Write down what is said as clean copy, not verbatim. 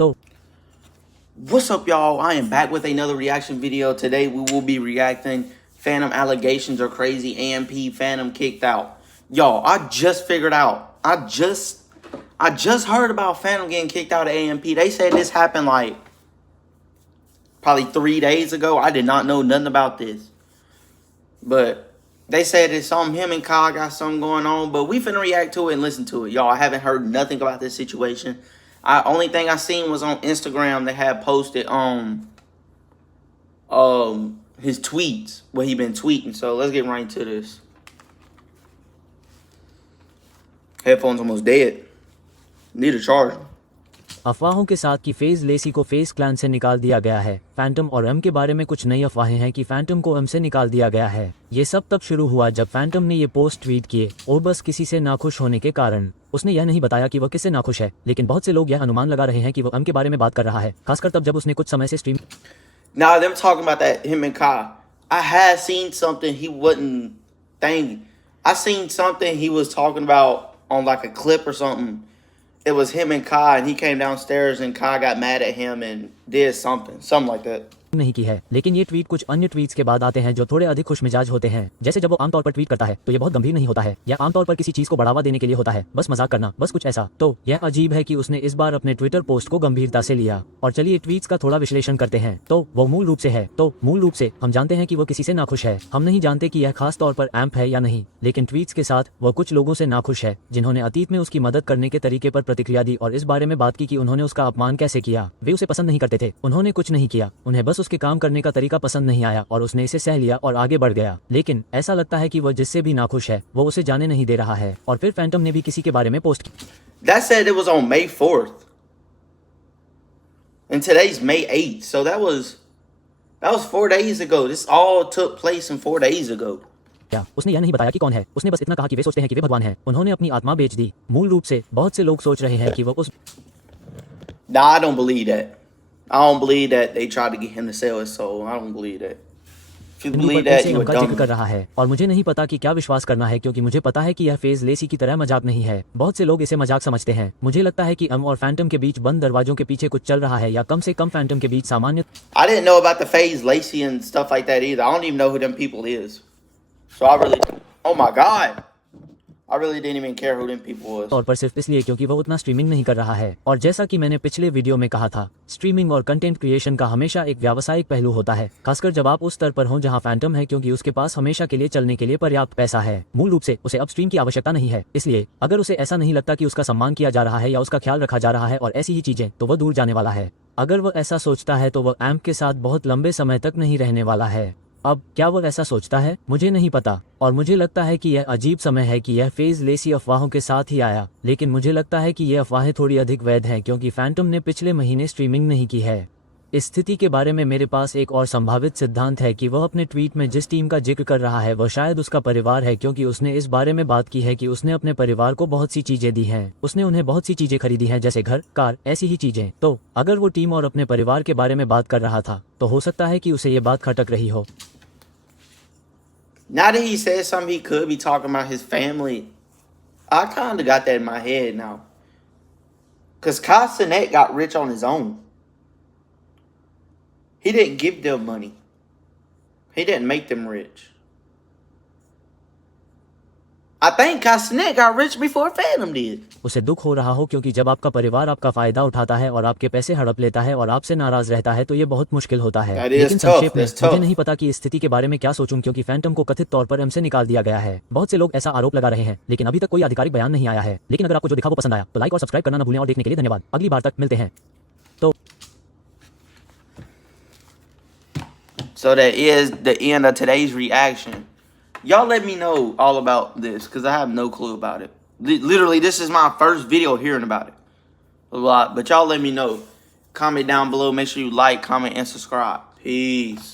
तो What's up, y'all? I am back with another reaction video. Today we will be reacting Phantom allegations are crazy. AMP Phantom kicked out. Y'all, I just figured out. I just heard about Phantom getting kicked out of AMP. They said this happened like probably 3 days ago. I did not know nothing about this. But they said it's something, him and Kyle got something going on. But we finna react to it and listen to it. Y'all, I haven't heard nothing about this situation. Only thing I seen was on Instagram. They had posted his tweets, what he been tweeting. So let's get right into this. Headphones almost dead. Need a charger. अफवाहों के साथ कि phase Lesi को phase clan से निकाल दिया गया है। फैंटम और एम के बारे में कुछ नई अफवाहें हैं कि फैंटम को एम से निकाल दिया गया है। ये सब तब शुरू हुआ जब फैंटम ने ये पोस्ट ट्वीट किए और बस किसी से नाखुश होने के कारण। उसने यह नहीं बताया कि वह किससे नाखुश है, लेकिन बहुत से लोग यह अनुमान लगा रहे हैं कि वह एम के बारे में बात कर रहा है, खासकर तब जब उसने कुछ समय से stream Now them talking about that, him and Kyle. I had seen something he wasn't thinking. I seen something he was talking about on like a clip or something. It was him and Kai, and he came downstairs, and Kai got mad at him and did something like that. नहीं की है। लेकिन ये tweet कुछ अन्य tweets के बाद आते हैं जो थोड़े अधिक खुश मिजाज होते हैं। जैसे जब वो आमतौर पर ट्वीट करता है तो ये बहुत गंभीर नहीं होता है या आमतौर पर किसी चीज को बढ़ावा देने के लिए होता है, बस मजाक करना, बस कुछ ऐसा। तो यह अजीब है कि उसने इस बार अपने ट्विटर पोस्ट को गंभीरता से लिया। और चलिए ट्वीट्स का थोड़ा विश्लेषण करते हैं। तो वो मूल रूप से हम जानते हैं कि वो किसी से नाखुश है। हम नहीं जानते कि यह खास तौर पर एम्प है या नहीं, लेकिन ट्वीट्स के साथ वह कुछ लोगों से नाखुश है जिन्होंने अतीत में उसकी मदद करने के तरीके पर प्रतिक्रिया दी और इस बारे में बात की कि उन्होंने उसका अपमान कैसे किया। वे उसे पसंद नहीं करते थे, उन्होंने कुछ नहीं किया, उन्हें बस उसके काम करने का तरीका पसंद नहीं आया और उसने इसे सह लिया और आगे बढ़ गया। लेकिन ऐसा लगता है कि वह जिससे भी नाखुश है वो उसे जाने नहीं दे रहा है। और फिर फैंटम ने भी किसी के बारे में पोस्ट की। That said it was on May 4th. And today's May 8th. So that was 4 days ago. This all took place in 4 days ago. क्या उसने यह नहीं बताया कि कौन है, उसने बस इतना कहा कि वे सोचते हैं कि वे भगवान हैं। उन्होंने अपनी आत्मा बेच दी। मूल रूप से बहुत से लोग सोच रहे हैं कि वो उस Nah, I don't believe that. I don't believe that they tried to get him to sell his soul. I don't believe that. If you believe that, you a जिक्र कर dummy. रहा है और मुझे नहीं पता कि क्या विश्वास करना है, क्योंकि मुझे पता है कि यह फेज लेसी की तरह मजाक नहीं है। बहुत से लोग इसे मजाक समझते हैं। मुझे लगता है कि एम और फैंटम के बीच बंद दरवाजों के पीछे कुछ चल रहा है या कम से कम फैंटम के बीच सामान्य। I didn't know about the FaZe Lacey and stuff like that either. I don't even know who them people is. So oh my God. I really didn't even care who them people was. तौर पर सिर्फ इसलिए क्योंकि वो उतना streaming नहीं कर रहा है। और जैसा कि मैंने पिछले वीडियो में कहा था, स्ट्रीमिंग और कंटेंट क्रिएशन का हमेशा एक व्यावसायिक पहलू होता है, खासकर जब आप उस स्तर पर हों जहां फैंटम है, क्योंकि उसके पास हमेशा के लिए चलने के लिए पर्याप्त पैसा है। मूल रूप से उसे अब स्ट्रीम की आवश्यकता नहीं है, इसलिए अगर उसे ऐसा नहीं लगता कि उसका सम्मान किया जा रहा है या उसका ख्याल रखा जा रहा है और ऐसी ही चीजें, तो वह दूर जाने वाला है। अगर वह ऐसा सोचता है तो वह एम्प के साथ बहुत लंबे समय तक नहीं रहने वाला है। अब क्या वो ऐसा सोचता है, मुझे नहीं पता। और मुझे लगता है कि यह अजीब समय है कि यह फेज लेसी अफवाहों के साथ ही आया, लेकिन मुझे लगता है कि ये अफवाहें थोड़ी अधिक वैध हैं क्योंकि फैंटम ने पिछले महीने स्ट्रीमिंग नहीं की है। इस स्थिति के बारे में मेरे पास एक और संभावित सिद्धांत है कि वह अपने ट्वीट में जिस टीम का जिक्र कर रहा है वह शायद उसका परिवार है, क्योंकि उसने इस बारे में बात की है कि उसने अपने परिवार को बहुत सी चीजें दी हैं। उसने उन्हें बहुत सी चीजें खरीदी हैं, जैसे घर, कार, ऐसी ही चीजें। तो अगर वो टीम और अपने परिवार के बारे में बात कर रहा था तो हो सकता है कि उसे ये बात खटक रही हो। Now that he said something, he could be talking about his family. I kind of got that in my head now. Because Kai Cenat got rich on his own. He didn't give them money. He didn't make them rich. I think Kai Cenat got rich before Phantom did. उसे दुख हो रहा हो क्योंकि जब आपका परिवार आपका फायदा उठाता है और आपके पैसे हड़प लेता है और आपसे नाराज रहता है तो ये बहुत मुश्किल होता है। लेकिन संक्षेप में मुझे नहीं पता कि इस स्थिति के बारे में क्या सोचूं, क्योंकि फैंटम को कथित तौर पर एम से निकाल दिया गया है। बहुत से लोग ऐसा आरोप लगा रहे हैं, लेकिन अभी तक कोई आधिकारिक बयान नहीं आया है। लेकिन अगर आपको जो दिखा वो पसंद आया तो लाइक और सब्सक्राइब करना न भूलें और देखने के लिए धन्यवाद। अगली बार तक मिलते हैं। तो So that is the end of today's reaction. Y'all let me know all about this, because I have no clue about it. Literally, this is my first video hearing about it. A lot. But y'all let me know. Comment down below. Make sure you like, comment, and subscribe. Peace.